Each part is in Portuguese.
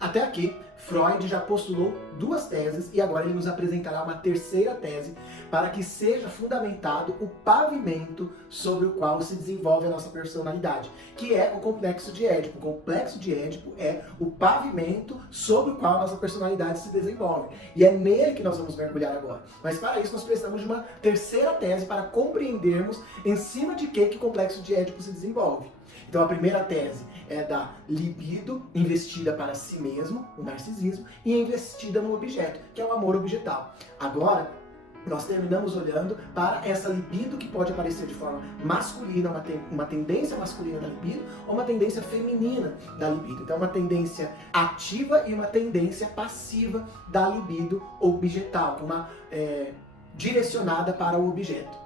Até aqui, Freud já postulou duas teses e agora ele nos apresentará uma terceira tese para que seja fundamentado o pavimento sobre o qual se desenvolve a nossa personalidade, que é o complexo de Édipo. O complexo de Édipo é o pavimento sobre o qual a nossa personalidade se desenvolve. E é nele que nós vamos mergulhar agora. Mas para isso nós precisamos de uma terceira tese para compreendermos em cima de que o complexo de Édipo se desenvolve. Então a primeira tese é da libido investida para si mesmo, o narcisismo, e investida no objeto, que é o amor objetal. Agora, nós terminamos olhando para essa libido que pode aparecer de forma masculina, uma tendência masculina da libido, ou uma tendência feminina da libido. Então, uma tendência ativa e uma tendência passiva da libido objetal, direcionada para o objeto.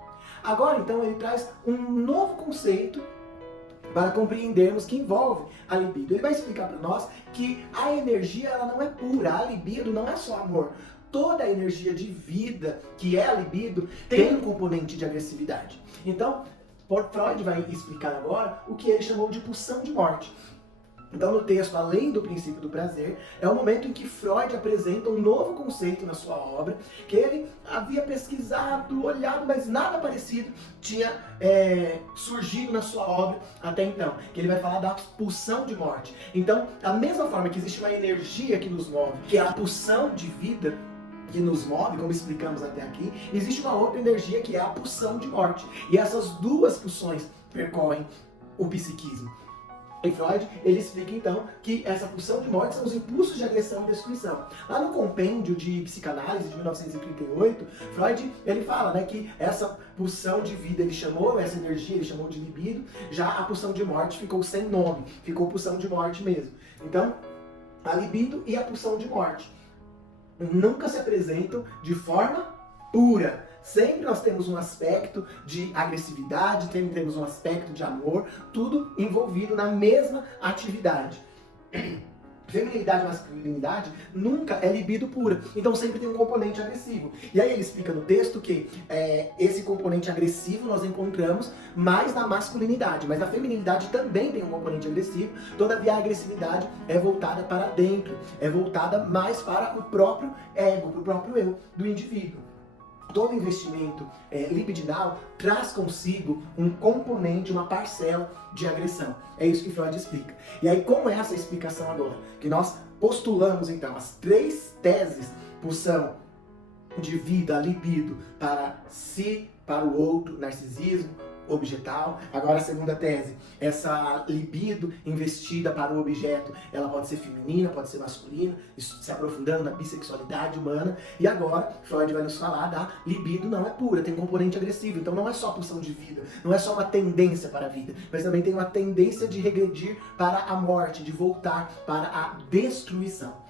Agora, então, ele traz um novo conceito para compreendermos que envolve a libido. Ele vai explicar para nós que a energia ela não é pura, a libido não é só amor. Toda a energia de vida, que é a libido, tem um componente de agressividade. Então, Freud vai explicar agora o que ele chamou de pulsão de morte. Então, no texto, além do princípio do prazer, é o momento em que Freud apresenta um novo conceito na sua obra, que ele havia pesquisado, olhado, mas nada parecido tinha surgido na sua obra até então. Que ele vai falar da pulsão de morte. Então, da mesma forma que existe uma energia que nos move, que é a pulsão de vida, que nos move, como explicamos até aqui, existe uma outra energia que é a pulsão de morte. E essas duas pulsões percorrem o psiquismo. E Freud, ele explica então que essa pulsão de morte são os impulsos de agressão e destruição. Lá no compêndio de psicanálise de 1938, Freud, ele fala, né, que essa pulsão de vida, ele chamou essa energia, ele chamou de libido, já a pulsão de morte ficou sem nome, ficou pulsão de morte mesmo. Então, a libido e a pulsão de morte nunca se apresentam de forma pura. Sempre nós temos um aspecto de agressividade, sempre temos um aspecto de amor, tudo envolvido na mesma atividade. Feminilidade e masculinidade nunca é libido pura, então sempre tem um componente agressivo. E aí ele explica no texto que esse componente agressivo nós encontramos mais na masculinidade, mas a feminilidade também tem um componente agressivo, todavia a agressividade é voltada para dentro, é voltada mais para o próprio ego, para o próprio eu do indivíduo. Todo investimento libidinal traz consigo um componente, uma parcela de agressão. É isso que Freud explica. E aí, com essa explicação agora, que nós postulamos então as três teses, pulsão de vida, libido para si, para o outro, narcisismo, objetal. Agora a segunda tese, essa libido investida para o objeto, ela pode ser feminina, pode ser masculina, isso se aprofundando na bissexualidade humana. E agora Freud vai nos falar da libido não é pura, tem um componente agressivo, então não é só a pulsão de vida, não é só uma tendência para a vida, mas também tem uma tendência de regredir para a morte, de voltar para a destruição.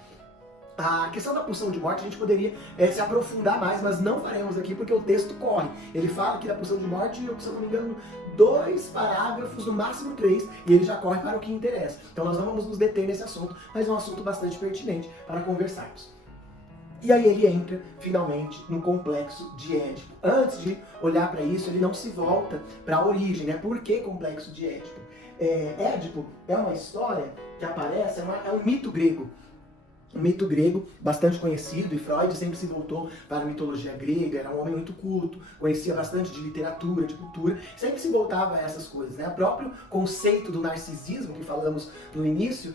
A questão da pulsão de morte a gente poderia se aprofundar mais, mas não faremos aqui porque o texto corre. Ele fala aqui da pulsão de morte, se eu não me engano, 2 parágrafos, no máximo 3, e ele já corre para o que interessa. Então nós não vamos nos deter nesse assunto, mas é um assunto bastante pertinente para conversarmos. E aí ele entra, finalmente, no complexo de Édipo. Antes de olhar para isso, ele não se volta para a origem, né? Por que complexo de Édipo? Édipo é uma história que aparece, é um mito grego. Um mito grego bastante conhecido, e Freud sempre se voltou para a mitologia grega, era um homem muito culto, conhecia bastante de literatura, de cultura, sempre se voltava a essas coisas, né? O próprio conceito do narcisismo que falamos no início,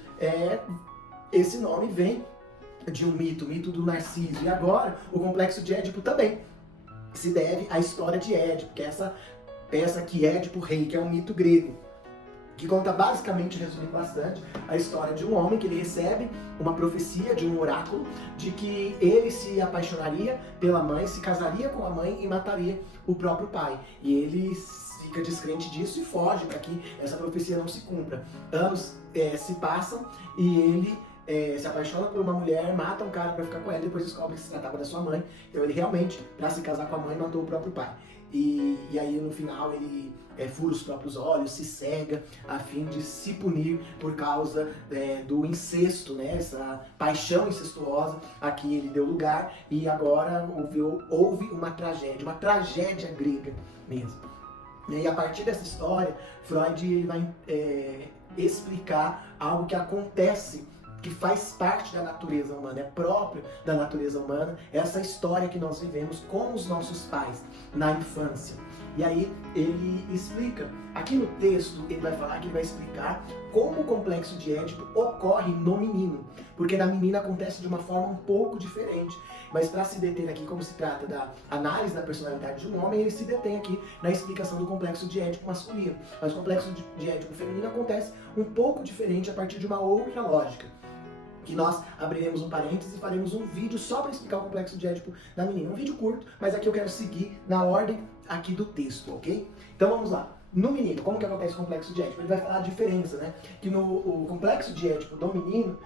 esse nome vem de um mito, o mito do Narciso. E agora, o complexo de Édipo também se deve à história de Édipo, que é essa peça que Édipo Rei, que é um mito grego, que conta basicamente, resume bastante, a história de um homem que ele recebe uma profecia de um oráculo de que ele se apaixonaria pela mãe, se casaria com a mãe e mataria o próprio pai. E ele fica descrente disso e foge para que essa profecia não se cumpra. Anos se passam e ele se apaixona por uma mulher, mata um cara para ficar com ela, depois descobre que se tratava da sua mãe. Então ele realmente, para se casar com a mãe, matou o próprio pai. E aí no final ele fura os próprios olhos, se cega a fim de se punir por causa do incesto, né? Essa paixão incestuosa a que ele deu lugar, e agora houve uma tragédia grega mesmo. E a partir dessa história, Freud ele vai explicar algo que acontece, que faz parte da natureza humana, é próprio da natureza humana, essa história que nós vivemos com os nossos pais na infância. E aí ele explica, aqui no texto ele vai falar que ele vai explicar como o complexo de Édipo ocorre no menino, porque na menina acontece de uma forma um pouco diferente. Mas para se deter aqui, como se trata da análise da personalidade de um homem, ele se detém aqui na explicação do complexo de Édipo masculino. Mas o complexo de Édipo feminino acontece um pouco diferente a partir de uma outra lógica, que nós abriremos um parênteses e faremos um vídeo só para explicar o complexo de Édipo da menina. Um vídeo curto, mas aqui eu quero seguir na ordem aqui do texto, ok? Então vamos lá. No menino, como que acontece o complexo de Édipo? Ele vai falar a diferença, né? Que o complexo de Édipo do menino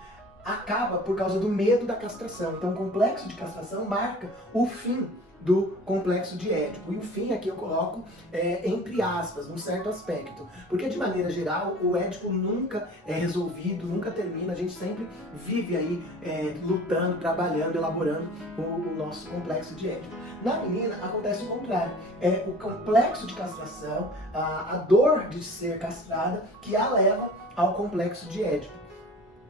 acaba por causa do medo da castração. Então o complexo de castração marca o fim do complexo de Édipo. E o fim aqui eu coloco entre aspas, num certo aspecto. Porque de maneira geral, o Édipo nunca é resolvido, nunca termina. A gente sempre vive aí lutando, trabalhando, elaborando o nosso complexo de Édipo. Na menina acontece o contrário. É o complexo de castração, a dor de ser castrada, que a leva ao complexo de Édipo.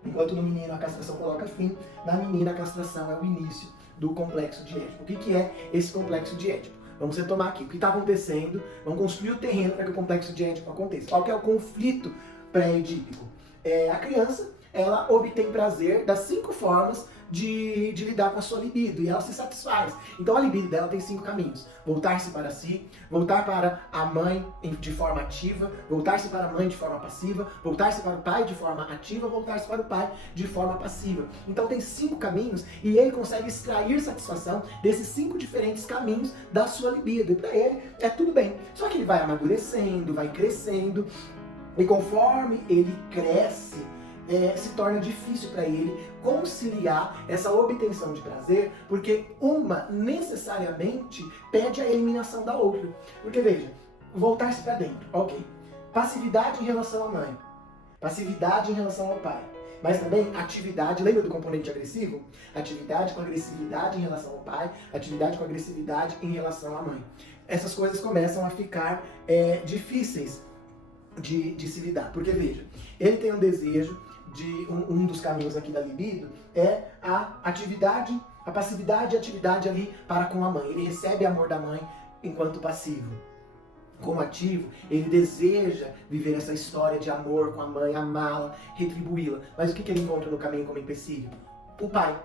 Enquanto no menino a castração coloca fim, na menina a castração é o início do complexo de Édipo. O que é esse complexo de Édipo? Vamos retomar aqui. O que está acontecendo? Vamos construir o terreno para que o complexo de Édipo aconteça. Qual que é o conflito pré-edípico? A criança, ela obtém prazer das 5 formas de lidar com a sua libido, e ela se satisfaz. Então a libido dela tem 5 caminhos: voltar-se para si, voltar para a mãe de forma ativa, voltar-se para a mãe de forma passiva, voltar-se para o pai de forma ativa, voltar-se para o pai de forma passiva. Então tem 5 caminhos e ele consegue extrair satisfação desses 5 diferentes caminhos da sua libido, e para ele é tudo bem. Só que ele vai amadurecendo, vai crescendo, e conforme ele cresce, se torna difícil para ele conciliar essa obtenção de prazer, porque uma necessariamente pede a eliminação da outra. Porque veja, voltar-se para dentro, ok. Passividade em relação à mãe, passividade em relação ao pai, mas também atividade, lembra do componente agressivo? Atividade com agressividade em relação ao pai, atividade com agressividade em relação à mãe. Essas coisas começam a ficar difíceis de se lidar, porque veja, ele tem um desejo de um dos caminhos aqui da libido é a atividade, a passividade e atividade ali para com a mãe. Ele recebe amor da mãe enquanto passivo. Como ativo, ele deseja viver essa história de amor com a mãe, amá-la, retribuí-la. Mas o que ele encontra no caminho como empecilho? O pai.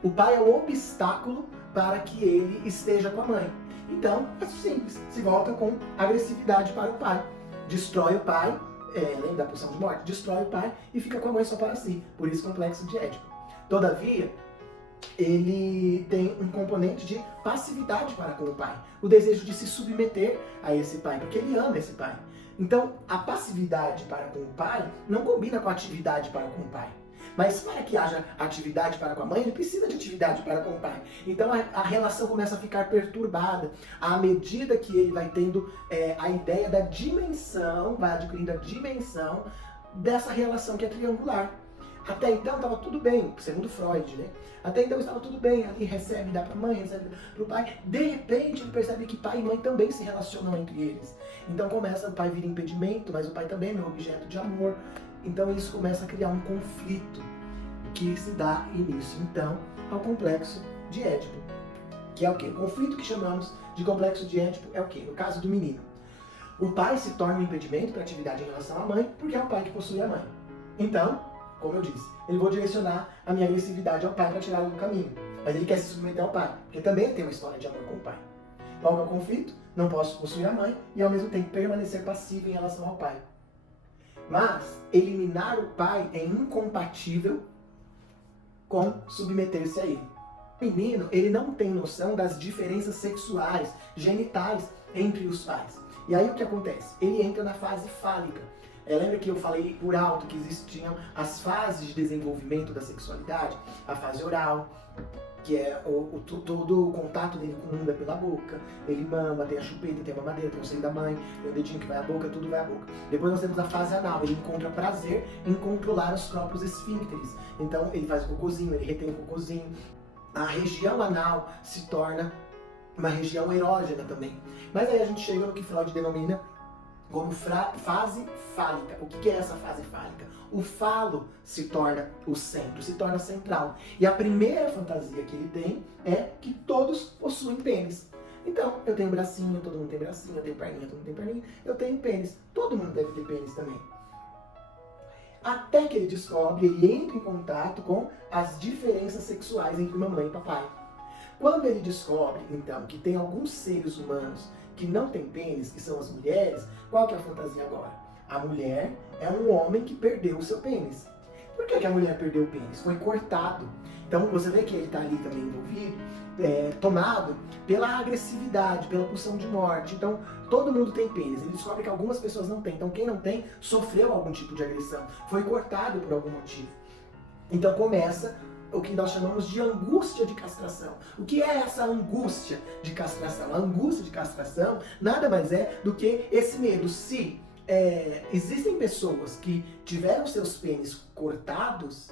O pai é o obstáculo para que ele esteja com a mãe. Então, é simples, se volta com agressividade para o pai. Destrói o pai, lembra da pulsão de morte? Destrói o pai e fica com a mãe só para si. Por isso, complexo de Édipo. Todavia, ele tem um componente de passividade para com o pai. O desejo de se submeter a esse pai, porque ele ama esse pai. Então, a passividade para com o pai não combina com a atividade para com o pai. Mas para que haja atividade para com a mãe, ele precisa de atividade para com o pai. Então a relação começa a ficar perturbada à medida que ele vai tendo a ideia da dimensão, vai adquirindo a dimensão dessa relação que é triangular. Até então estava tudo bem, segundo Freud, né? Até então estava tudo bem, ali recebe, dá para a mãe, recebe para o pai. De repente ele percebe que pai e mãe também se relacionam entre eles. Então começa, o pai vira impedimento, mas o pai também é meu objeto de amor. Então isso começa a criar um conflito que se dá início, então, ao complexo de Édipo. Que é o quê? O conflito que chamamos de complexo de Édipo é o quê? No caso do menino. O pai se torna um impedimento para a atividade em relação à mãe, porque é o pai que possui a mãe. Então, como eu disse, ele vou direcionar a minha agressividade ao pai para tirá-lo do caminho. Mas ele quer se submeter ao pai, porque também tem uma história de amor com o pai. Qual é o conflito? Não posso possuir a mãe e ao mesmo tempo permanecer passivo em relação ao pai. Mas eliminar o pai é incompatível com submeter-se a ele. O menino, ele não tem noção das diferenças sexuais, genitais entre os pais. E aí o que acontece? Ele entra na fase fálica. Lembra que eu falei por alto que existiam as fases de desenvolvimento da sexualidade? A fase oral, que é todo o contato dele com o mundo é pela boca. Ele mama, tem a chupeta, tem a mamadeira, tem o seio da mãe, tem o dedinho que vai à boca, tudo vai à boca. Depois nós temos a fase anal, ele encontra prazer em controlar os próprios esfíncteres. Então ele faz o cocôzinho, ele retém o cocôzinho. A região anal se torna uma região erógena também. Mas aí a gente chega no que Freud denomina como fase fálica. O que é essa fase fálica? O falo se torna o centro, se torna central. E a primeira fantasia que ele tem é que todos possuem pênis. Então, eu tenho bracinho, todo mundo tem bracinho, eu tenho perninha, todo mundo tem perninha, eu tenho pênis. Todo mundo deve ter pênis também. Até que ele descobre, ele entra em contato com as diferenças sexuais entre mamãe e papai. Quando ele descobre, então, que tem alguns seres humanos que não têm pênis, que são as mulheres, qual que é a fantasia agora? A mulher é um homem que perdeu o seu pênis. Por que a mulher perdeu o pênis? Foi cortado. Então você vê que ele está ali também envolvido, tomado pela agressividade, pela pulsão de morte. Então todo mundo tem pênis. Ele descobre que algumas pessoas não têm. Então quem não tem sofreu algum tipo de agressão, foi cortado por algum motivo. Então começa o que nós chamamos de angústia de castração. O que é essa angústia de castração? A angústia de castração nada mais é do que esse medo. Se existem pessoas que tiveram seus pênis cortados,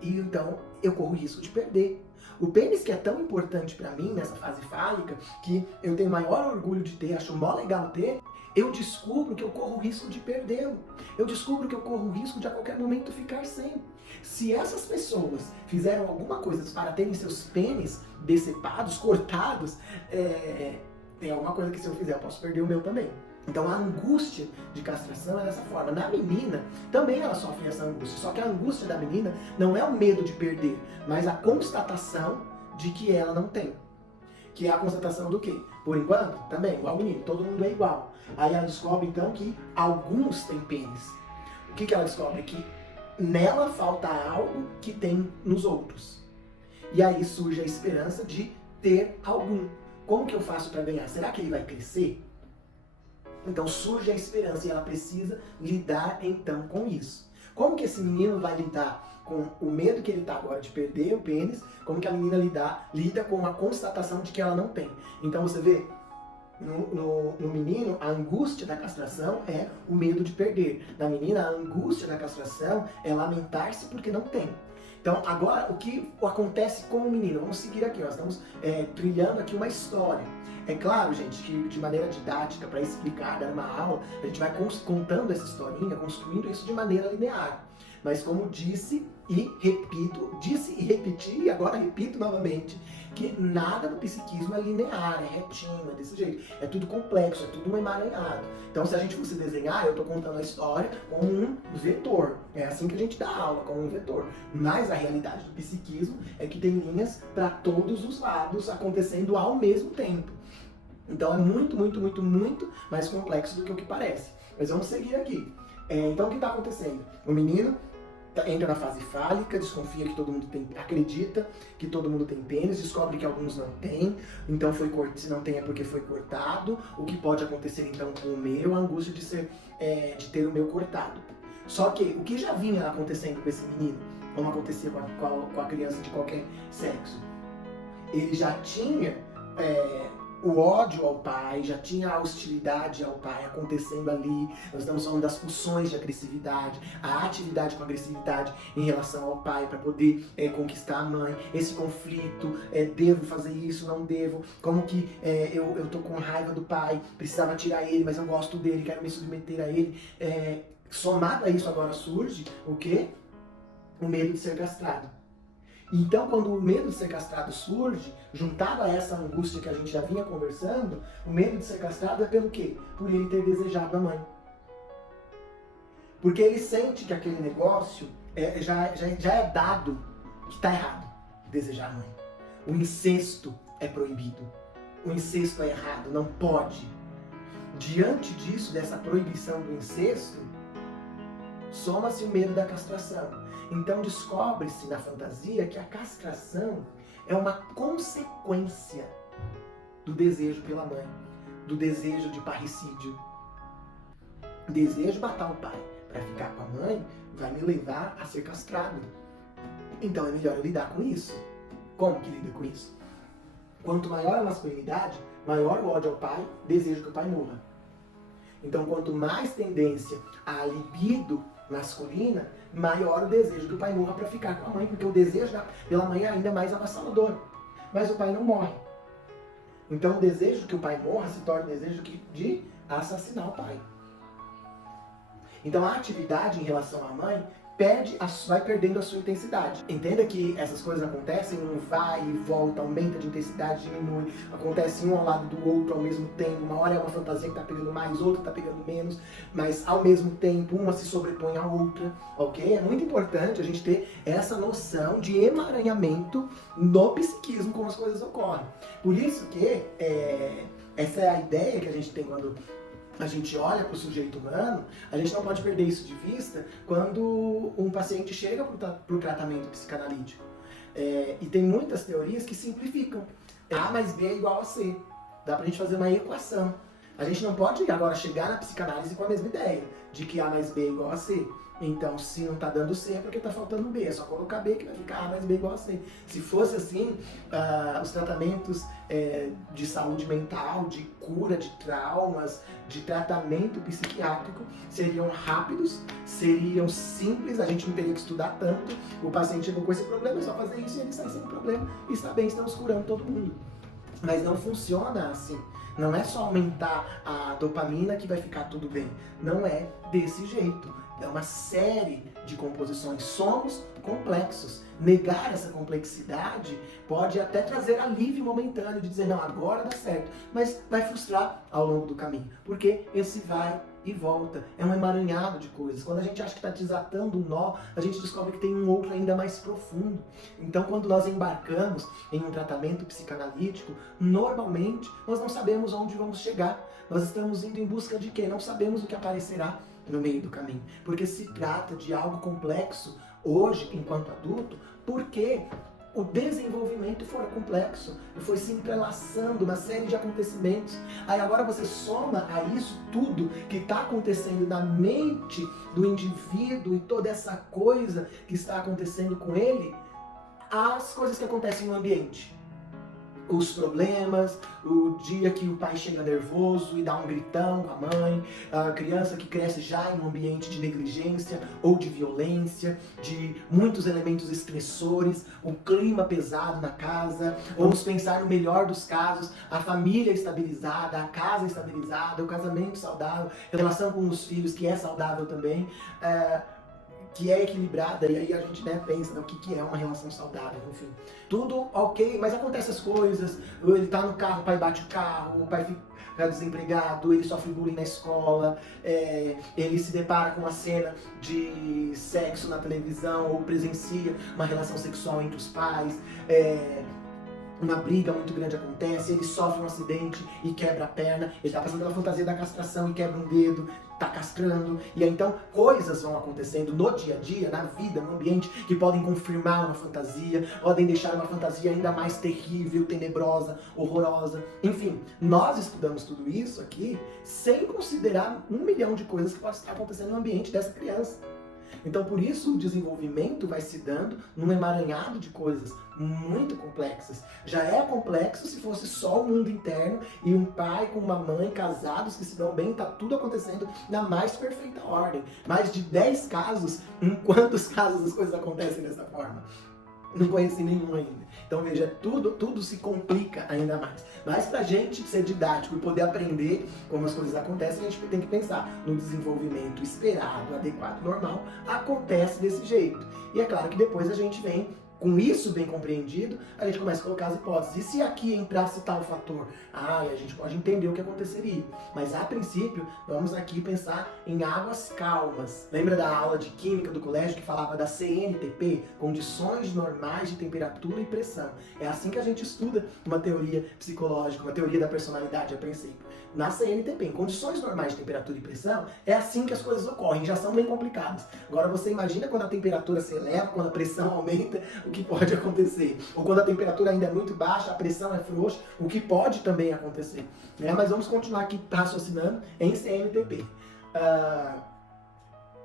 e então eu corro risco de perder. O pênis que é tão importante para mim nessa fase fálica, que eu tenho maior orgulho de ter, acho mó legal ter, eu descubro que eu corro o risco de perdê-lo. Eu descubro que eu corro o risco de a qualquer momento ficar sem. Se essas pessoas fizeram alguma coisa para terem seus pênis decepados, cortados, tem alguma coisa que se eu fizer eu posso perder o meu também. Então a angústia de castração é dessa forma. Na menina, também ela sofre essa angústia. Só que a angústia da menina não é o medo de perder, mas a constatação de que ela não tem. Que é a constatação do quê? Por enquanto, também, igual o menino, todo mundo é igual. Aí ela descobre então que alguns têm pênis. O que ela descobre? Que nela falta algo que tem nos outros. E aí surge a esperança de ter algum. Como que eu faço para ganhar? Será que ele vai crescer? Então surge a esperança e ela precisa lidar então com isso. Como que esse menino vai lidar com o medo que ele está agora de perder o pênis? Como que a menina lida com a constatação de que ela não tem? Então você vê, no menino, a angústia da castração é o medo de perder. Na menina, a angústia da castração é lamentar-se porque não tem. Então, agora, o que acontece com o menino? Vamos seguir aqui, nós estamos trilhando aqui uma história. É claro, gente, que de maneira didática, para explicar, dar uma aula, a gente vai contando essa historinha, construindo isso de maneira linear. Mas como disse e repeti, e agora repito novamente, que nada no psiquismo é linear, é retinho, é desse jeito. É tudo complexo, é tudo um emaranhado. Então, se a gente fosse desenhar, eu estou contando a história como um vetor. É assim que a gente dá aula, como um vetor. Mas a realidade do psiquismo é que tem linhas para todos os lados acontecendo ao mesmo tempo. Então é muito, muito, muito, muito mais complexo do que o que parece. Mas vamos seguir aqui. Então o que está acontecendo? O menino entra na fase fálica, desconfia que todo mundo tem, acredita que todo mundo tem pênis, descobre que alguns não têm, então se não tem é porque foi cortado. O que pode acontecer então com o meu? A angústia de ter o meu cortado. Só que o que já vinha acontecendo com esse menino, como acontecia com a criança de qualquer sexo, ele já tinha o ódio ao pai, já tinha a hostilidade ao pai acontecendo ali. Nós estamos falando das pulsões de agressividade, a atividade com agressividade em relação ao pai para poder conquistar a mãe, esse conflito, devo fazer isso, não devo, como que eu tô com raiva do pai, precisava tirar ele, mas eu gosto dele, quero me submeter a ele. Somado a isso agora surge o quê? O medo de ser castrado. Então, quando o medo de ser castrado surge, juntado a essa angústia que a gente já vinha conversando, o medo de ser castrado é pelo quê? Por ele ter desejado a mãe. Porque ele sente que aquele negócio já é dado que está errado, desejar a mãe. O incesto é proibido. O incesto é errado, não pode. Diante disso, dessa proibição do incesto, soma-se o medo da castração. Então descobre-se na fantasia que a castração é uma consequência do desejo pela mãe, do desejo de parricídio. O desejo de matar o pai para ficar com a mãe vai me levar a ser castrado. Então é melhor eu lidar com isso. Como que lida com isso? Quanto maior a masculinidade, maior o ódio ao pai, desejo que o pai morra. Então quanto mais tendência a libido masculina, maior o desejo que o pai morra para ficar com a mãe, porque o desejo pela mãe é ainda mais avassalador. Mas o pai não morre. Então o desejo que o pai morra se torna o desejo de assassinar o pai. Então a atividade em relação à mãe vai perdendo a sua intensidade. Entenda que essas coisas acontecem, um vai e volta, aumenta de intensidade, diminui, acontece um ao lado do outro ao mesmo tempo, uma hora é uma fantasia que tá pegando mais, outra tá pegando menos, mas ao mesmo tempo uma se sobrepõe à outra, ok? É muito importante a gente ter essa noção de emaranhamento no psiquismo como as coisas ocorrem. Por isso que essa é a ideia que a gente tem quando a gente olha para o sujeito humano, a gente não pode perder isso de vista quando um paciente chega para o tratamento psicanalítico. E tem muitas teorias que simplificam. A mais B é igual a C. Dá para a gente fazer uma equação. A gente não pode agora chegar na psicanálise com a mesma ideia, de que A mais B é igual a C. Então, se não está dando C é porque está faltando B. É só colocar B que vai ficar A mais B igual a C. Se fosse assim, os tratamentos de saúde mental, de cura de traumas, de tratamento psiquiátrico seriam rápidos, seriam simples, a gente não teria que estudar tanto. O paciente chegou com esse problema, é só fazer isso e ele sai sem problema e está bem, estamos curando todo mundo. Mas não funciona assim. Não é só aumentar a dopamina que vai ficar tudo bem. Não é desse jeito. É uma série de composições. Somos complexos. Negar essa complexidade pode até trazer alívio momentâneo de dizer, não, agora dá certo. Mas vai frustrar ao longo do caminho. Porque esse vai e volta. É um emaranhado de coisas. Quando a gente acha que está desatando um nó, a gente descobre que tem um outro ainda mais profundo. Então, quando nós embarcamos em um tratamento psicanalítico, normalmente nós não sabemos onde vamos chegar. Nós estamos indo em busca de quê? Não sabemos o que aparecerá no meio do caminho. Porque se trata de algo complexo hoje, enquanto adulto, porque o desenvolvimento foi complexo, foi se entrelaçando uma série de acontecimentos. Aí agora você soma a isso tudo que está acontecendo na mente do indivíduo e toda essa coisa que está acontecendo com ele, as coisas que acontecem no ambiente. Os problemas, o dia que o pai chega nervoso e dá um gritão com a mãe, a criança que cresce já em um ambiente de negligência ou de violência, de muitos elementos estressores, o clima pesado na casa. Vamos pensar no melhor dos casos, a família estabilizada, a casa estabilizada, o casamento saudável, a relação com os filhos que é saudável também, que é equilibrada, e aí a gente pensa o que é uma relação saudável, enfim. Tudo ok, mas acontecem as coisas, ele tá no carro, o pai bate o carro, o pai fica desempregado, ele sofre bullying na escola, ele se depara com uma cena de sexo na televisão, ou presencia uma relação sexual entre os pais, uma briga muito grande acontece, ele sofre um acidente e quebra a perna, ele tá passando pela fantasia da castração e quebra um dedo, tá castrando, e aí então coisas vão acontecendo no dia a dia, na vida, no ambiente, que podem confirmar uma fantasia, podem deixar uma fantasia ainda mais terrível, tenebrosa, horrorosa. Enfim, nós estudamos tudo isso aqui sem considerar 1 milhão de coisas que podem estar acontecendo no ambiente dessa criança. Então, por isso, o desenvolvimento vai se dando num emaranhado de coisas muito complexas. Já é complexo se fosse só o mundo interno e um pai com uma mãe casados que se dão bem, tá tudo acontecendo na mais perfeita ordem. Mais de 10 casos, em quantos casos as coisas acontecem dessa forma? Não conheci nenhum ainda. Então veja, tudo se complica ainda mais. Mas pra gente ser didático e poder aprender como as coisas acontecem, a gente tem que pensar no desenvolvimento esperado, adequado, normal, acontece desse jeito. E é claro que depois a gente vem, com isso bem compreendido, a gente começa a colocar as hipóteses. E se aqui entrasse tal fator? A gente pode entender o que aconteceria. Mas a princípio, vamos aqui pensar em águas calmas. Lembra da aula de química do colégio que falava da CNTP? Condições normais de temperatura e pressão. É assim que a gente estuda uma teoria psicológica, uma teoria da personalidade a princípio. Na CNTP, em condições normais de temperatura e pressão, é assim que as coisas ocorrem, já são bem complicadas. Agora você imagina quando a temperatura se eleva, quando a pressão aumenta, o que pode acontecer. Ou quando a temperatura ainda é muito baixa, a pressão é frouxa, o que pode também acontecer. Mas vamos continuar aqui raciocinando em CNTP.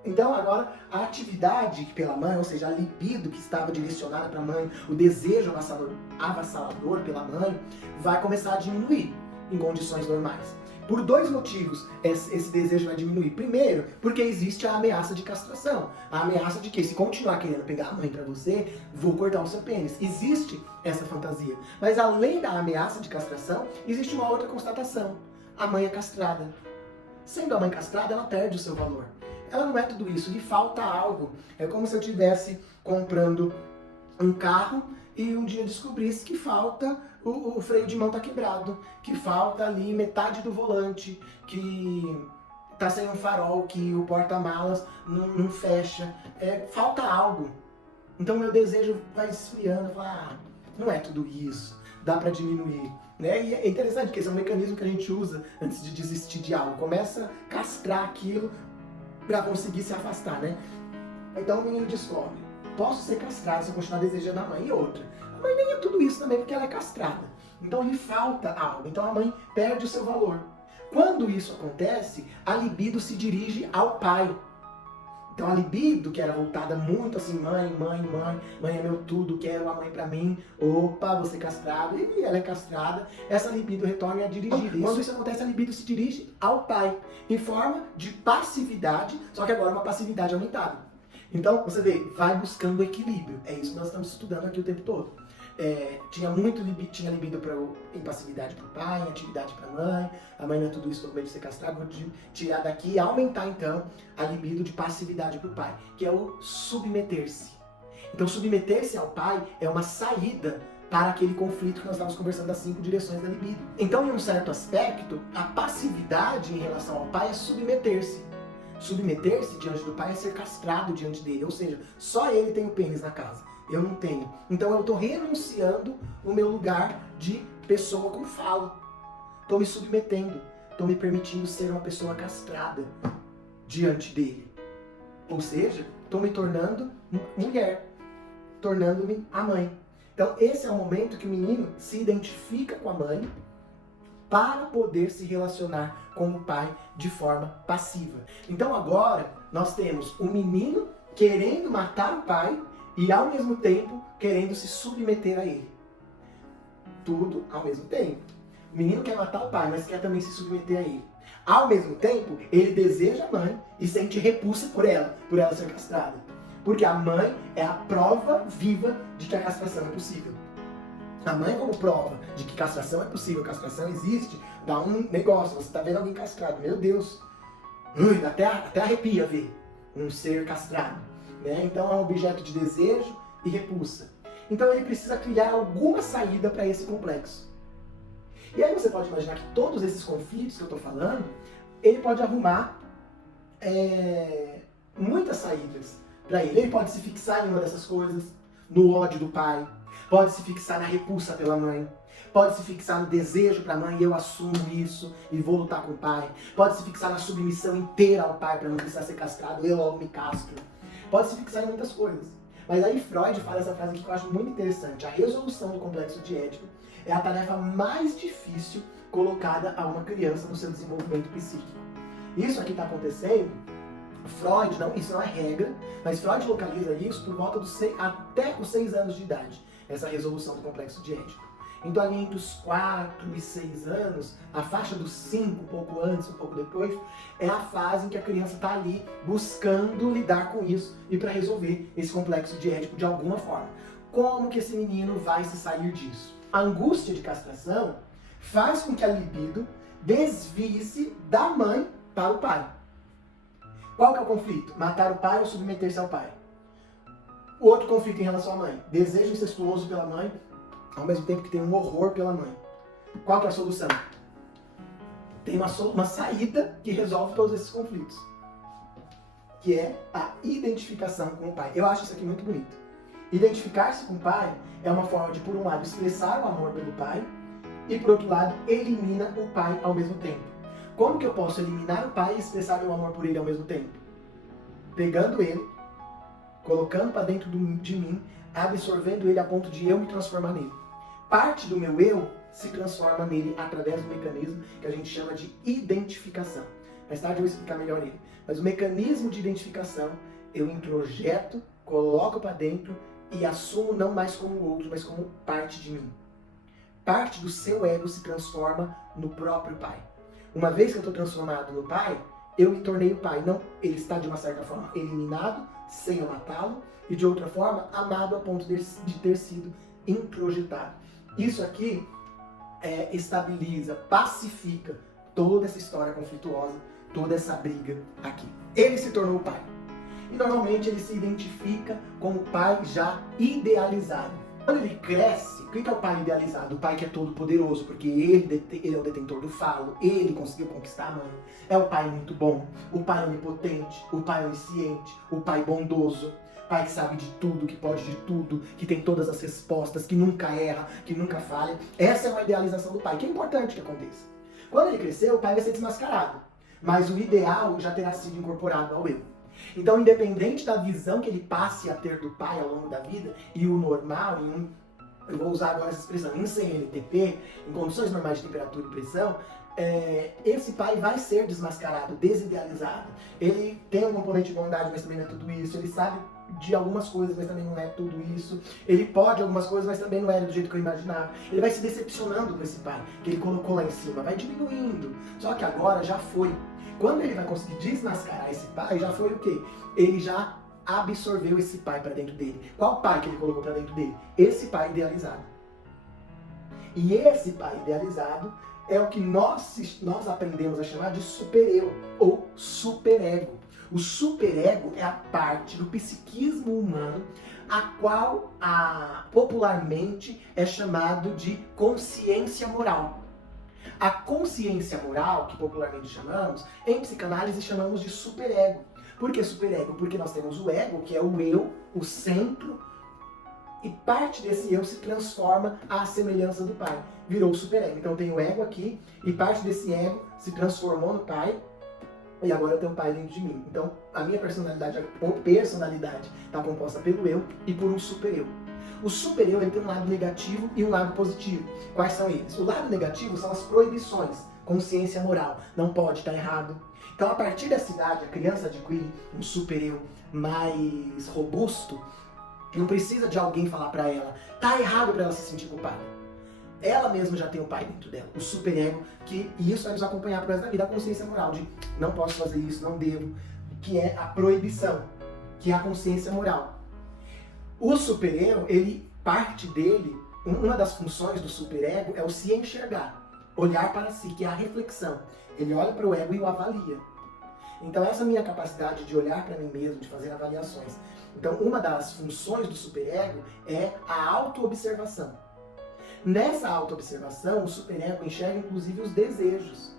Então agora a atividade pela mãe, ou seja, a libido que estava direcionada para a mãe, o desejo avassalador pela mãe, vai começar a diminuir em condições normais. Por 2 motivos esse desejo vai diminuir. Primeiro, porque existe a ameaça de castração. A ameaça de que se continuar querendo pegar a mãe pra você, vou cortar o seu pênis. Existe essa fantasia. Mas além da ameaça de castração, existe uma outra constatação. A mãe é castrada. Sendo a mãe castrada, ela perde o seu valor. ela não é tudo isso, lhe falta algo. É como se eu estivesse comprando um carro e um dia descobrisse que falta o freio de mão tá quebrado, que falta ali metade do volante, que tá sem um farol, que o porta-malas não fecha, falta algo. Então meu desejo vai esfriando, não é tudo isso, dá para diminuir. Né? E é interessante porque esse é um mecanismo que a gente usa antes de desistir de algo, começa a castrar aquilo para conseguir se afastar, né? Então o menino descobre, posso ser castrado se eu continuar desejando a mãe. E outra, a mãe nem é tudo isso também porque ela é castrada. Então lhe falta algo, então a mãe perde o seu valor. Quando isso acontece, a libido se dirige ao pai. Então a libido, que era voltada muito assim, mãe é meu tudo, quero a mãe pra mim, opa, você castrado, e ela é castrada, essa libido retorna a dirigir. Quando isso acontece, a libido se dirige ao pai, em forma de passividade, só que agora uma passividade aumentada. Então, você vê, vai buscando equilíbrio, é isso que nós estamos estudando aqui o tempo todo. Tinha libido em passividade para o pai, em atividade para a mãe não é tudo isso, por medo de ser castrado, vou tirar daqui e aumentar então a libido de passividade para o pai, que é o submeter-se. Então submeter-se ao pai é uma saída para aquele conflito que nós estávamos conversando das 5 direções da libido. Então, em um certo aspecto, a passividade em relação ao pai é submeter-se. Submeter-se diante do pai é ser castrado diante dele, ou seja, só ele tem o pênis na casa. Eu não tenho. Então eu estou renunciando o meu lugar de pessoa com falo. Estou me submetendo. Estou me permitindo ser uma pessoa castrada diante dele. Ou seja, estou me tornando mulher. Tornando-me a mãe. Então esse é o momento que o menino se identifica com a mãe para poder se relacionar com o pai de forma passiva. Então agora nós temos o menino querendo matar o pai e ao mesmo tempo querendo se submeter a ele. Tudo ao mesmo tempo. O menino quer matar o pai, mas quer também se submeter a ele. Ao mesmo tempo, ele deseja a mãe e sente repulsa por ela ser castrada. Porque a mãe é a prova viva de que a castração é possível. A mãe, como prova de que castração é possível, castração existe, dá um negócio. Você está vendo alguém castrado, meu Deus, até arrepia ver um ser castrado. Né? Então é um objeto de desejo e repulsa. Então ele precisa criar alguma saída para esse complexo. E aí você pode imaginar que todos esses conflitos que eu estou falando, ele pode arrumar muitas saídas para ele. Ele pode se fixar em uma dessas coisas, no ódio do pai, pode se fixar na repulsa pela mãe, pode se fixar no desejo para a mãe, eu assumo isso e vou lutar com o pai, pode se fixar na submissão inteira ao pai para não precisar ser castrado, eu logo me castro. Pode se fixar em muitas coisas. Mas aí Freud fala essa frase aqui que eu acho muito interessante. A resolução do complexo de Édipo é a tarefa mais difícil colocada a uma criança no seu desenvolvimento psíquico. Isso aqui está acontecendo, Freud, isso não é regra, mas Freud localiza isso por volta até os 6 anos de idade, essa resolução do complexo de Édipo. Então ali entre os 4 e 6 anos, a faixa dos 5, um pouco antes, um pouco depois, é a fase em que a criança está ali buscando lidar com isso e para resolver esse complexo de Édipo de alguma forma. Como que esse menino vai se sair disso? A angústia de castração faz com que a libido desvie-se da mãe para o pai. Qual que é o conflito? Matar o pai ou submeter-se ao pai? O outro conflito em relação à mãe. Desejo incestuoso pela mãe, ao mesmo tempo que tem um horror pela mãe. Qual que é a solução? Tem uma saída que resolve todos esses conflitos, que é a identificação com o pai. Eu acho isso aqui muito bonito. Identificar-se com o pai é uma forma de, por um lado, expressar o amor pelo pai e, por outro lado, elimina o pai ao mesmo tempo. Como que eu posso eliminar o pai e expressar meu amor por ele ao mesmo tempo? Pegando ele, colocando para dentro de mim, absorvendo ele a ponto de eu me transformar nele. Parte do meu eu se transforma nele através do mecanismo que a gente chama de identificação. Mais tarde eu vou explicar melhor ele. Mas o mecanismo de identificação, eu introjeto, coloco para dentro e assumo não mais como o outro, mas como parte de mim. Parte do seu ego se transforma no próprio pai. Uma vez que eu estou transformado no pai, eu me tornei o pai. Não, ele está de uma certa forma eliminado, sem eu matá-lo, e de outra forma, amado a ponto de ter sido introjetado. Isso aqui estabiliza, pacifica toda essa história conflituosa toda essa briga aqui. Ele se tornou pai. E normalmente ele se identifica como pai já idealizado. Quando ele cresce, o que é o pai idealizado? O pai que é todo poderoso, porque ele é o detentor do falo, ele conseguiu conquistar a mãe. É o pai muito bom, o pai onipotente, o pai onisciente, o pai bondoso, pai que sabe de tudo, que pode de tudo, que tem todas as respostas, que nunca erra, que nunca falha. Essa é uma idealização do pai, que é importante que aconteça. Quando ele crescer, o pai vai ser desmascarado, mas o ideal já terá sido incorporado ao eu. Então, independente da visão que ele passe a ter do pai ao longo da vida, e o normal, eu vou usar agora essa expressão, em CNTP, em condições normais de temperatura e pressão, esse pai vai ser desmascarado, desidealizado. Ele tem um componente de bondade, mas também não é tudo isso. Ele sabe de algumas coisas, mas também não é tudo isso. Ele pode algumas coisas, mas também não é do jeito que eu imaginava. Ele vai se decepcionando com esse pai, que ele colocou lá em cima, vai diminuindo. Só que agora já foi. Quando ele vai conseguir desmascarar esse pai, já foi o quê? Ele já absorveu esse pai para dentro dele. Qual pai que ele colocou para dentro dele? Esse pai idealizado. E esse pai idealizado é o que nós aprendemos a chamar de supereu ou superego. O superego é a parte do psiquismo humano a qual popularmente é chamado de consciência moral. A consciência moral, que popularmente chamamos, em psicanálise chamamos de superego. Por que superego? Porque nós temos o ego, que é o eu, o centro, e parte desse eu se transforma à semelhança do pai. Virou o superego. Então eu tenho o ego aqui, e parte desse ego se transformou no pai, e agora eu tenho um pai dentro de mim. Então a minha personalidade está composta pelo eu e por um supereu. O supereu ele tem um lado negativo e um lado positivo. Quais são eles? O lado negativo são as proibições, consciência moral, não pode, estar errado. Então, a partir dessa idade, a criança adquire um supereu mais robusto, não precisa de alguém falar para ela, tá errado para ela se sentir culpada. Ela mesma já tem o pai dentro dela, o superego, e isso vai nos acompanhar pro resto da vida, a consciência moral de não posso fazer isso, não devo, que é a proibição, que é a consciência moral. O superego, parte dele, uma das funções do superego é o se enxergar, olhar para si, que é a reflexão. Ele olha para o ego e o avalia. Então essa minha capacidade de olhar para mim mesmo, de fazer avaliações. Então uma das funções do superego é a autoobservação. Nessa autoobservação, o superego enxerga inclusive os desejos.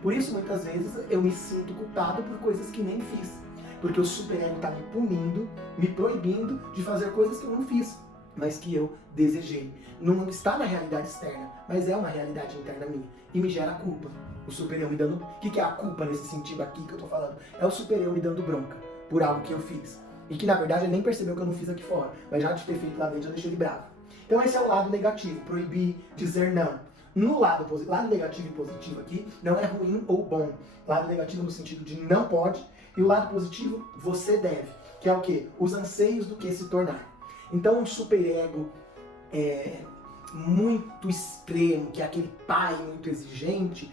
Por isso muitas vezes eu me sinto culpado por coisas que nem fiz. Porque o superego está me punindo, me proibindo de fazer coisas que eu não fiz, mas que eu desejei. Não está na realidade externa, mas é uma realidade interna minha. E me gera culpa. O supereu me dando... O que é a culpa nesse sentido aqui que eu estou falando? É o supereu me dando bronca por algo que eu fiz. E que na verdade ele nem percebeu que eu não fiz aqui fora. Mas já de ter feito lá dentro, eu deixei ele bravo. Então esse é o lado negativo, proibir, dizer não. No lado negativo e positivo aqui, não é ruim ou bom. Lado negativo no sentido de não pode, e o lado positivo, você deve. Que é o quê? Os anseios do que se tornar. Então um superego muito extremo, que é aquele pai muito exigente,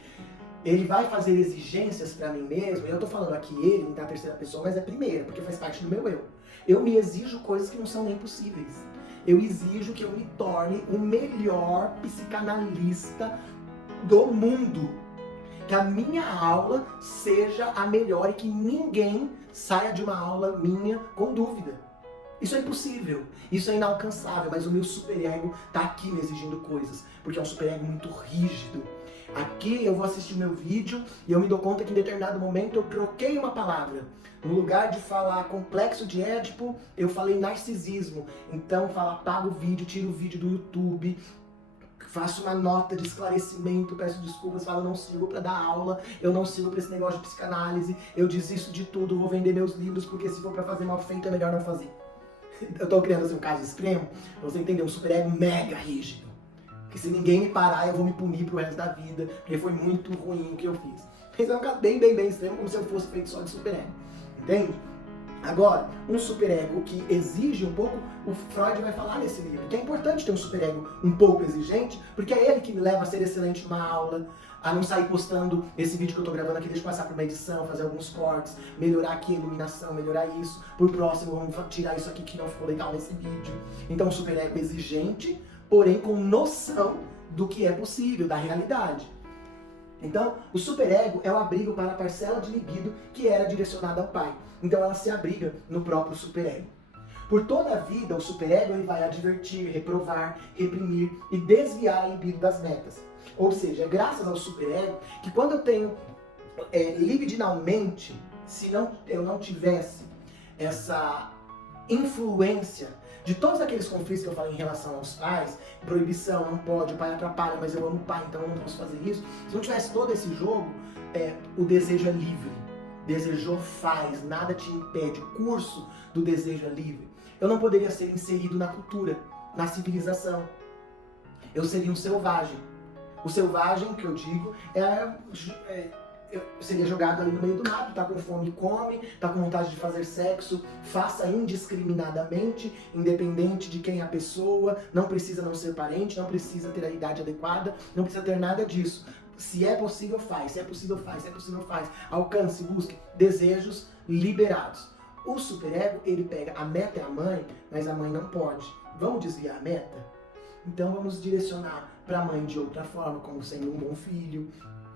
ele vai fazer exigências para mim mesmo, e eu tô falando aqui ele, não tá a terceira pessoa, mas é primeira, porque faz parte do meu eu. Eu me exijo coisas que não são nem possíveis. Eu exijo que eu me torne o melhor psicanalista do mundo. Que a minha aula seja a melhor e que ninguém saia de uma aula minha com dúvida. Isso é impossível, isso é inalcançável, mas o meu superego tá aqui me exigindo coisas, porque é um superego muito rígido. Aqui eu vou assistir o meu vídeo e eu me dou conta que em determinado momento eu troquei uma palavra. No lugar de falar complexo de Édipo, eu falei narcisismo. Então apago o vídeo, tiro o vídeo do YouTube, faço uma nota de esclarecimento, peço desculpas, falo não sirvo para dar aula, eu não sirvo para esse negócio de psicanálise, eu desisto de tudo, vou vender meus livros porque se for para fazer mal feito é melhor não fazer. Eu tô criando assim um caso extremo, pra você entender, um superego mega rígido. Que se ninguém me parar, eu vou me punir pro resto da vida, porque foi muito ruim o que eu fiz. Esse é um caso bem extremo, como se eu fosse feito só de superego. Entende? Agora, um superego que exige um pouco, o Freud vai falar nesse livro, que é importante ter um superego um pouco exigente, porque é ele que me leva a ser excelente numa aula, a não sair postando esse vídeo que eu tô gravando aqui, deixa eu passar por uma edição, fazer alguns cortes, melhorar aqui a iluminação, melhorar isso, por próximo vamos tirar isso aqui que não ficou legal nesse vídeo. Então um superego exigente, porém com noção do que é possível, da realidade. Então, o superego é o abrigo para a parcela de libido que era direcionada ao pai. Então, ela se abriga no próprio superego. Por toda a vida, o superego ele vai advertir, reprovar, reprimir e desviar a libido das metas. Ou seja, é graças ao superego que quando eu tenho libidinalmente, se eu não tivesse essa influência de todos aqueles conflitos que eu falei em relação aos pais, proibição, não pode, o pai atrapalha, mas eu amo o pai, então eu não posso fazer isso. Se não tivesse todo esse jogo, o desejo é livre. Desejou, faz, nada te impede. O curso do desejo é livre. Eu não poderia ser inserido na cultura, na civilização. Eu seria um selvagem. O selvagem, que eu digo, seria jogado ali no meio do mato, tá com fome, come, tá com vontade de fazer sexo, faça indiscriminadamente, independente de quem é a pessoa, não precisa não ser parente, não precisa ter a idade adequada, não precisa ter nada disso. Se é possível, faz, se é possível, faz, se é possível, faz. Alcance, busque, desejos liberados. O superego, ele pega, a meta é a mãe, mas a mãe não pode. Vamos desviar a meta? Então vamos direcionar para a mãe de outra forma, como sendo um bom filho,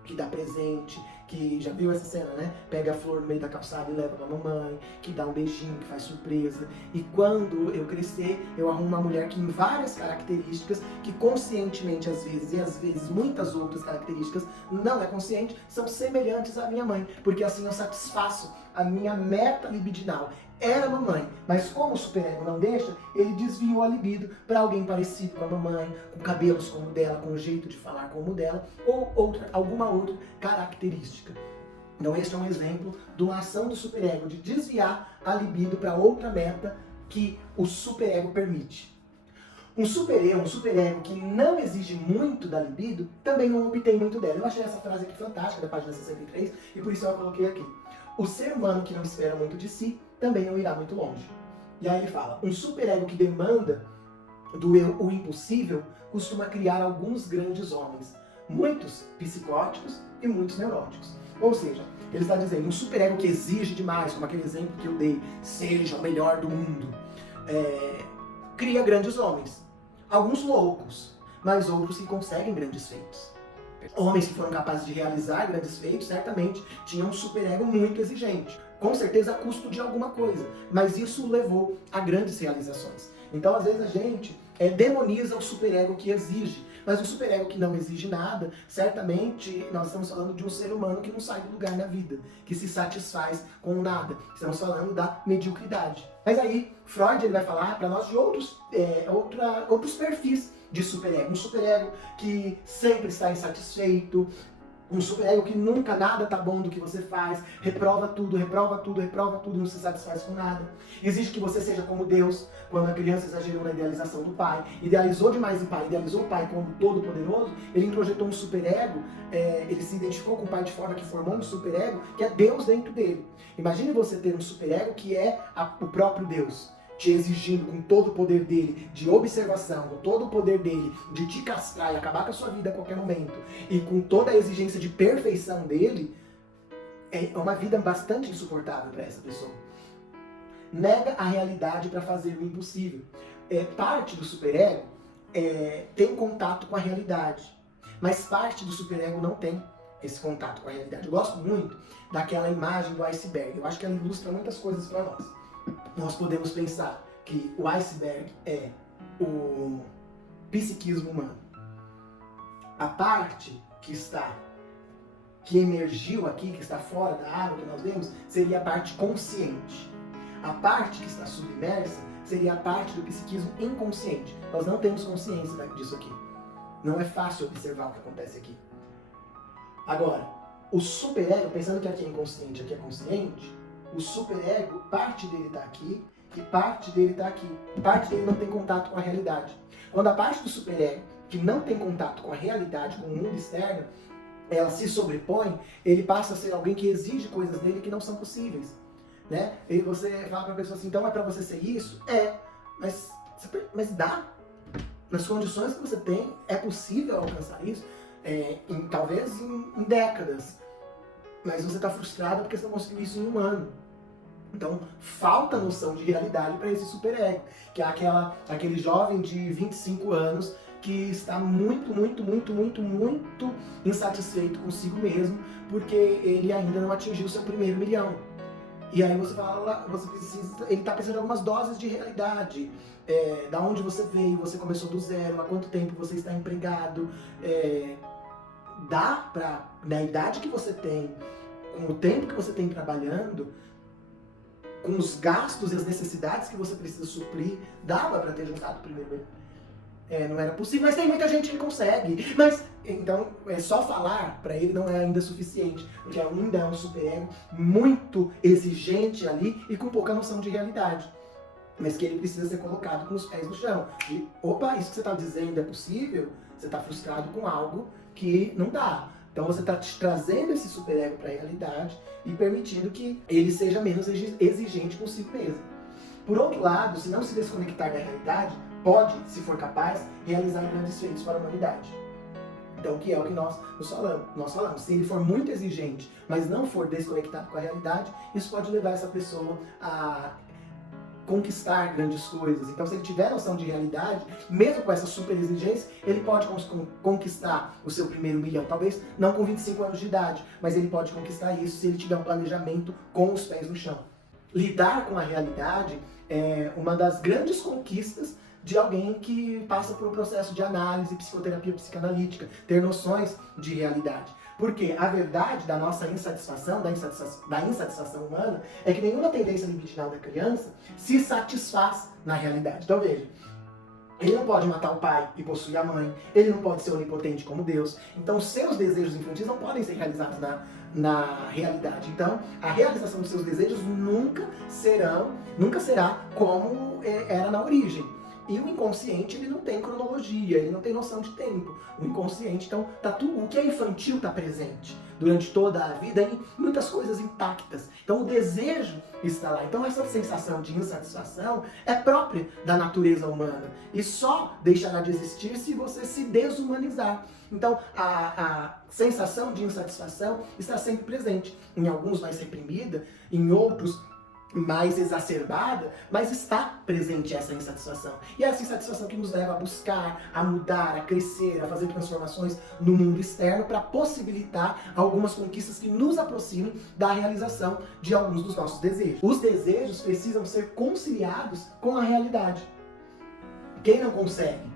que dá presente, que já viu essa cena, né? Pega a flor no meio da calçada e leva pra mamãe, que dá um beijinho, que faz surpresa. E quando eu crescer, eu arrumo uma mulher que em várias características, que conscientemente às vezes, e às vezes muitas outras características, não é consciente, são semelhantes à minha mãe, porque assim eu satisfaço a minha meta libidinal. Era a mamãe, mas como o superego não deixa, ele desviou a libido para alguém parecido com a mamãe, com cabelos como o dela, com o jeito de falar como o dela, ou alguma outra característica. Então esse é um exemplo de uma ação do superego de desviar a libido para outra meta que o superego permite. Um superego que não exige muito da libido, também não obtém muito dela. Eu achei essa frase aqui fantástica, da página 63, e por isso eu a coloquei aqui. O ser humano que não espera muito de si, também não irá muito longe. E aí ele fala, um superego que demanda do eu o impossível, costuma criar alguns grandes homens. Muitos psicóticos e muitos neuróticos. Ou seja, ele está dizendo, um superego que exige demais, como aquele exemplo que eu dei, seja o melhor do mundo, cria grandes homens. Alguns loucos, mas outros que conseguem grandes feitos. Homens que foram capazes de realizar grandes feitos, certamente tinham um superego muito exigente. Com certeza a custo de alguma coisa, mas isso levou a grandes realizações. Então, às vezes, a gente demoniza o superego que exige, mas o superego que não exige nada, certamente nós estamos falando de um ser humano que não sai do lugar na vida, que se satisfaz com nada. Estamos falando da mediocridade. Mas aí, Freud ele vai falar para nós de outros perfis de superego. Um superego que sempre está insatisfeito, um superego que nunca nada tá bom do que você faz, reprova tudo, não se satisfaz com nada. Exige que você seja como Deus, quando a criança exagerou na idealização do pai, idealizou demais o pai, idealizou o pai como todo-poderoso, ele introjetou um superego, ele se identificou com o pai de forma que formou um superego, que é Deus dentro dele. Imagine você ter um superego que é o próprio Deus, te exigindo com todo o poder dele de observação, com todo o poder dele de te castrar e acabar com a sua vida a qualquer momento, e com toda a exigência de perfeição dele, é uma vida bastante insuportável para essa pessoa. Nega a realidade para fazer o impossível. Parte do superego tem contato com a realidade, mas parte do superego não tem esse contato com a realidade. Eu gosto muito daquela imagem do iceberg. Eu acho que ela ilustra muitas coisas para nós. Nós podemos pensar que o iceberg é o psiquismo humano. A parte que emergiu aqui, que está fora da água que nós vemos, seria a parte consciente. A parte que está submersa seria a parte do psiquismo inconsciente. Nós não temos consciência disso aqui. Não é fácil observar o que acontece aqui. Agora, o superego, pensando que aqui é inconsciente, aqui é consciente, o superego, parte dele está aqui e parte dele está aqui. Parte dele não tem contato com a realidade. Quando a parte do superego, que não tem contato com a realidade, com o mundo externo, ela se sobrepõe, ele passa a ser alguém que exige coisas dele que não são possíveis. Né? E você fala para a pessoa assim, então é para você ser isso? Mas dá. Nas condições que você tem, é possível alcançar isso, talvez em décadas. Mas você está frustrado porque você não conseguiu isso em um ano. Então, falta noção de realidade para esse superego, que é aquele jovem de 25 anos que está muito insatisfeito consigo mesmo, porque ele ainda não atingiu seu primeiro milhão. E aí você fala, você precisa, ele está precisando de algumas doses de realidade. Da onde você veio, você começou do zero, há quanto tempo você está empregado. Dá para, na idade que você tem, com o tempo que você tem trabalhando, com os gastos e as necessidades que você precisa suprir, dava para ter juntado o primeiro milhão. Não era possível, mas tem muita gente que consegue. Mas, então, só falar para ele não é ainda suficiente, porque ainda é um superego muito exigente ali e com pouca noção de realidade. Mas que ele precisa ser colocado com os pés no chão. E, opa, isso que você está dizendo é possível? Você está frustrado com algo que não dá. Então você está trazendo esse superego para a realidade e permitindo que ele seja menos exigente consigo mesmo. Por outro lado, se não se desconectar da realidade, pode, se for capaz, realizar grandes feitos para a humanidade. Então, que é o que nós falamos. Se ele for muito exigente, mas não for desconectado com a realidade, isso pode levar essa pessoa a conquistar grandes coisas. Então, se ele tiver noção de realidade, mesmo com essa super exigência, ele pode conquistar o seu primeiro milhão. Talvez não com 25 anos de idade, mas ele pode conquistar isso se ele tiver um planejamento com os pés no chão. Lidar com a realidade é uma das grandes conquistas de alguém que passa por um processo de análise, psicoterapia psicanalítica, ter noções de realidade. Porque a verdade da nossa insatisfação, da insatisfação humana, é que nenhuma tendência libidinal da criança se satisfaz na realidade. Então veja, ele não pode matar o pai e possuir a mãe, ele não pode ser onipotente como Deus, então seus desejos infantis não podem ser realizados na realidade. Então a realização dos seus desejos nunca será como era na origem. E o inconsciente, ele não tem cronologia, ele não tem noção de tempo. O inconsciente, então, o que é infantil está presente durante toda a vida em muitas coisas intactas. Então, o desejo está lá. Então, essa sensação de insatisfação é própria da natureza humana e só deixará de existir se você se desumanizar. Então, a sensação de insatisfação está sempre presente. Em alguns mais reprimida, em outros mais exacerbada, mas está presente essa insatisfação. E é essa insatisfação que nos leva a buscar, a mudar, a crescer, a fazer transformações no mundo externo para possibilitar algumas conquistas que nos aproximem da realização de alguns dos nossos desejos. Os desejos precisam ser conciliados com a realidade. Quem não consegue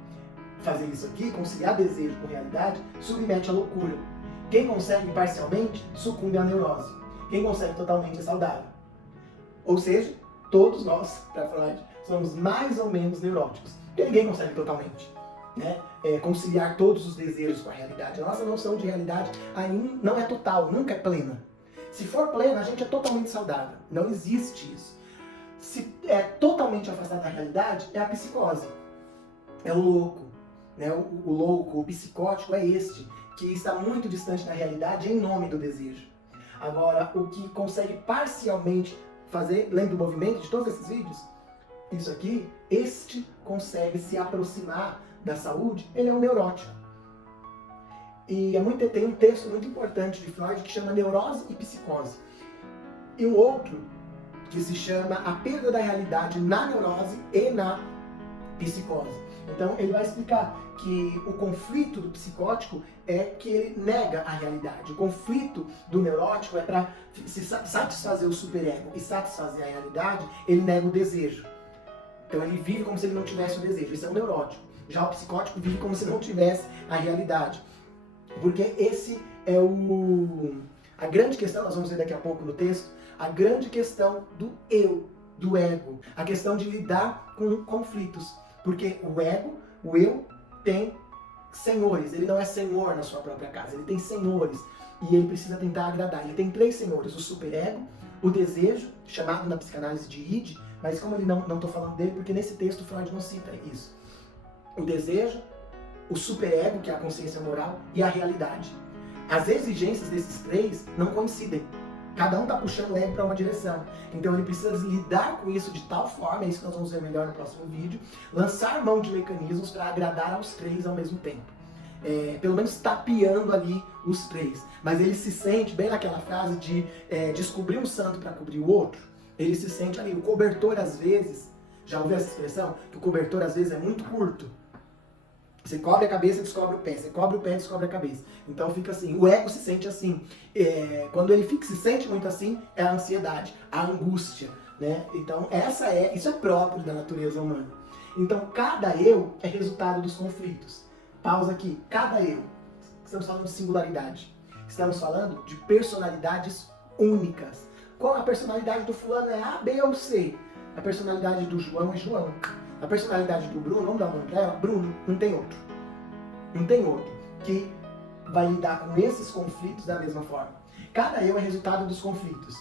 fazer isso aqui, conciliar desejo com realidade, submete à loucura. Quem consegue parcialmente, sucumbe à neurose. Quem consegue totalmente é saudável. Ou seja, todos nós, para Freud, somos mais ou menos neuróticos. Porque ninguém consegue totalmente, né, conciliar todos os desejos com a realidade. A nossa noção de realidade ainda não é total, nunca é plena. Se for plena, a gente é totalmente saudável. Não existe isso. Se é totalmente afastado da realidade, é a psicose. É o louco. Né? O louco, o psicótico é este, que está muito distante da realidade em nome do desejo. Agora, o que consegue parcialmente fazer, lendo o movimento de todos esses vídeos, isso aqui, este consegue se aproximar da saúde, ele é um neurótico. E tem um texto muito importante de Freud que chama Neurose e Psicose. E um outro que se chama A Perda da Realidade na Neurose e na Psicose. Então ele vai explicar que o conflito do psicótico é que ele nega a realidade. O conflito do neurótico é para se satisfazer o superego e satisfazer a realidade, ele nega o desejo. Então ele vive como se ele não tivesse o desejo. Isso é um neurótico. Já o psicótico vive como se não tivesse a realidade. Porque esse é a grande questão, nós vamos ver daqui a pouco no texto, a grande questão do eu, do ego. A questão de lidar com conflitos. Porque o eu tem senhores, ele não é senhor na sua própria casa, ele tem senhores e ele precisa tentar agradar. Ele tem 3 senhores, o superego, o desejo, chamado na psicanálise de id, mas como ele não estou falando dele, porque nesse texto Freud não cita isso. O desejo, o superego, que é a consciência moral, e a realidade. As exigências desses 3 não coincidem. Cada um está puxando o ego para uma direção. Então ele precisa lidar com isso de tal forma, é isso que nós vamos ver melhor no próximo vídeo, lançar mão de mecanismos para agradar aos 3 ao mesmo tempo. Pelo menos tapeando ali os 3. Mas ele se sente, bem naquela frase de descobrir um santo para cobrir o outro. ele se sente ali. O cobertor, às vezes, já ouviu essa expressão? Que o cobertor, às vezes, é muito curto. Você cobre a cabeça e descobre o pé. Você cobre o pé e descobre a cabeça. Então fica assim. O ego se sente assim. Quando ele se sente muito assim, é a ansiedade, a angústia, né? Então isso é próprio da natureza humana. Então cada eu é resultado dos conflitos. Pausa aqui. Cada eu. Estamos falando de singularidade. Estamos falando de personalidades únicas. Qual a personalidade do fulano é A, B ou C? A personalidade do João é João. A personalidade do Bruno, vamos dar um nome pra ela? Bruno, não tem outro. Não tem outro que vai lidar com esses conflitos da mesma forma. Cada eu é resultado dos conflitos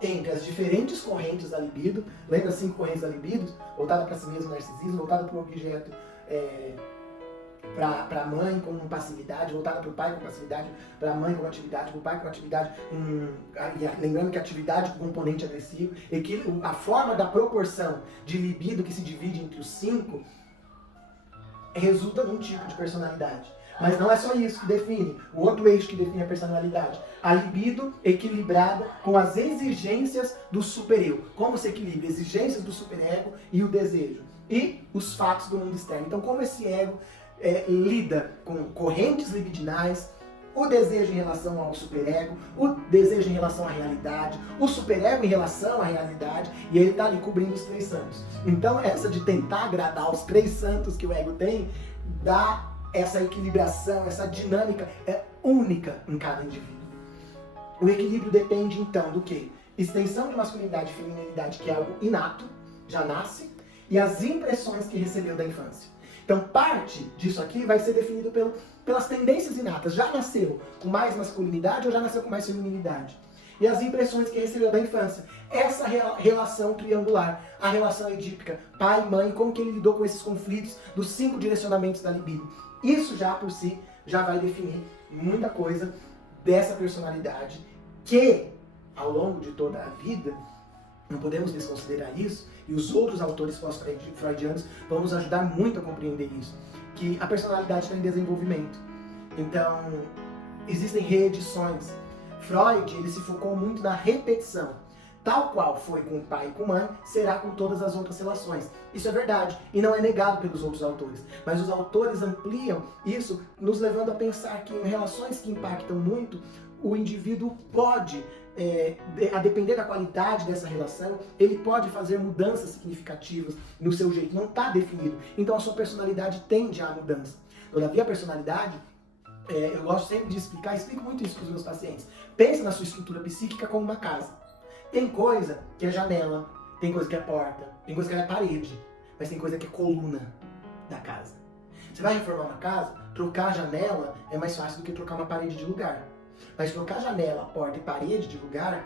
entre as diferentes correntes da libido. Lembra as 5 correntes da libido? Voltada para si mesmo, narcisismo, voltada para o objeto, para a mãe com passividade, voltada para o pai com passividade, para a mãe com atividade, para o pai com atividade, lembrando que atividade com componente agressivo, e que a forma da proporção de libido que se divide entre os 5 resulta num tipo de personalidade. Mas não é só isso que define, o outro eixo que define a personalidade. A libido equilibrada com as exigências do supereu. Como se equilibra exigências do superego e o desejo. E os fatos do mundo externo. Então, como esse ego lida com correntes libidinais, o desejo em relação ao superego, o desejo em relação à realidade, o superego em relação à realidade, e ele está ali cobrindo os 3 santos. Então, essa de tentar agradar os 3 santos que o ego tem, dá essa equilibração, essa dinâmica única em cada indivíduo. O equilíbrio depende, então, do quê? Extensão de masculinidade e feminilidade, que é algo inato, já nasce, e as impressões que recebeu da infância. Então, parte disso aqui vai ser definido pelas tendências inatas. Já nasceu com mais masculinidade ou já nasceu com mais feminilidade? E as impressões que recebeu da infância. Essa relação triangular, a relação edípica, pai e mãe, como que ele lidou com esses conflitos dos 5 direcionamentos da libido. Isso já por si já vai definir muita coisa dessa personalidade que, ao longo de toda a vida, não podemos desconsiderar isso, e os outros autores pós-freudianos vão nos ajudar muito a compreender isso, que a personalidade está em desenvolvimento. Então, existem reedições. Freud, ele se focou muito na repetição. Tal qual foi com o pai e com a mãe, será com todas as outras relações. Isso é verdade, e não é negado pelos outros autores. Mas os autores ampliam isso, nos levando a pensar que em relações que impactam muito, o indivíduo pode, a depender da qualidade dessa relação, ele pode fazer mudanças significativas no seu jeito. Não está definido. Então a sua personalidade tende à mudança. Todavia a personalidade, eu gosto sempre de explico muito isso para os meus pacientes. Pensa na sua estrutura psíquica como uma casa. Tem coisa que é janela, tem coisa que é porta, tem coisa que é parede, mas tem coisa que é coluna da casa. Você vai reformar uma casa, trocar a janela é mais fácil do que trocar uma parede de lugar. Mas trocar janela, porta e parede de lugar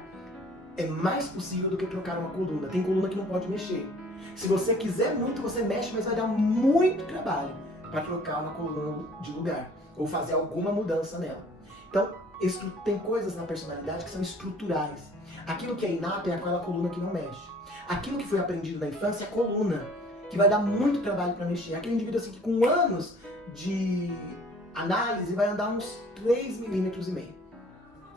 é mais possível do que trocar uma coluna. Tem coluna que não pode mexer. Se você quiser muito, você mexe, mas vai dar muito trabalho para trocar uma coluna de lugar ou fazer alguma mudança nela. Então, tem coisas na personalidade que são estruturais. Aquilo que é inato é aquela coluna que não mexe. Aquilo que foi aprendido na infância é a coluna, que vai dar muito trabalho para mexer. Aquele indivíduo assim que com anos de análise vai andar uns 3,5 mm.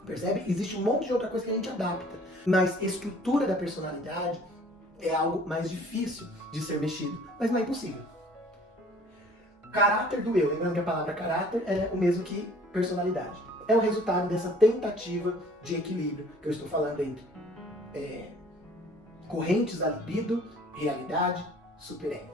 Percebe? Existe um monte de outra coisa que a gente adapta. Mas a estrutura da personalidade é algo mais difícil de ser mexido, mas não é impossível. Caráter do eu, lembrando que a palavra caráter é o mesmo que personalidade. É o resultado dessa tentativa de equilíbrio que eu estou falando entre correntes da libido, realidade, superego.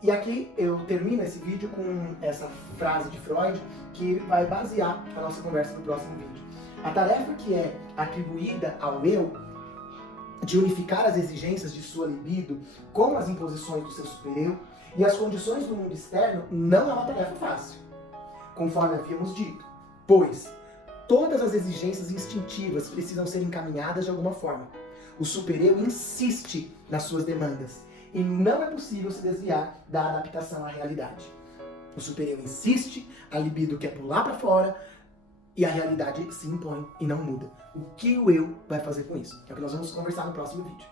E aqui eu termino esse vídeo com essa frase de Freud que vai basear a nossa conversa no próximo vídeo. A tarefa que é atribuída ao eu de unificar as exigências de sua libido com as imposições do seu supereu e as condições do mundo externo não é uma tarefa fácil, conforme havíamos dito, pois todas as exigências instintivas precisam ser encaminhadas de alguma forma. O supereu insiste nas suas demandas e não é possível se desviar da adaptação à realidade. O supereu insiste, a libido quer pular para fora e a realidade se impõe e não muda. O que o eu vai fazer com isso? É o que nós vamos conversar no próximo vídeo.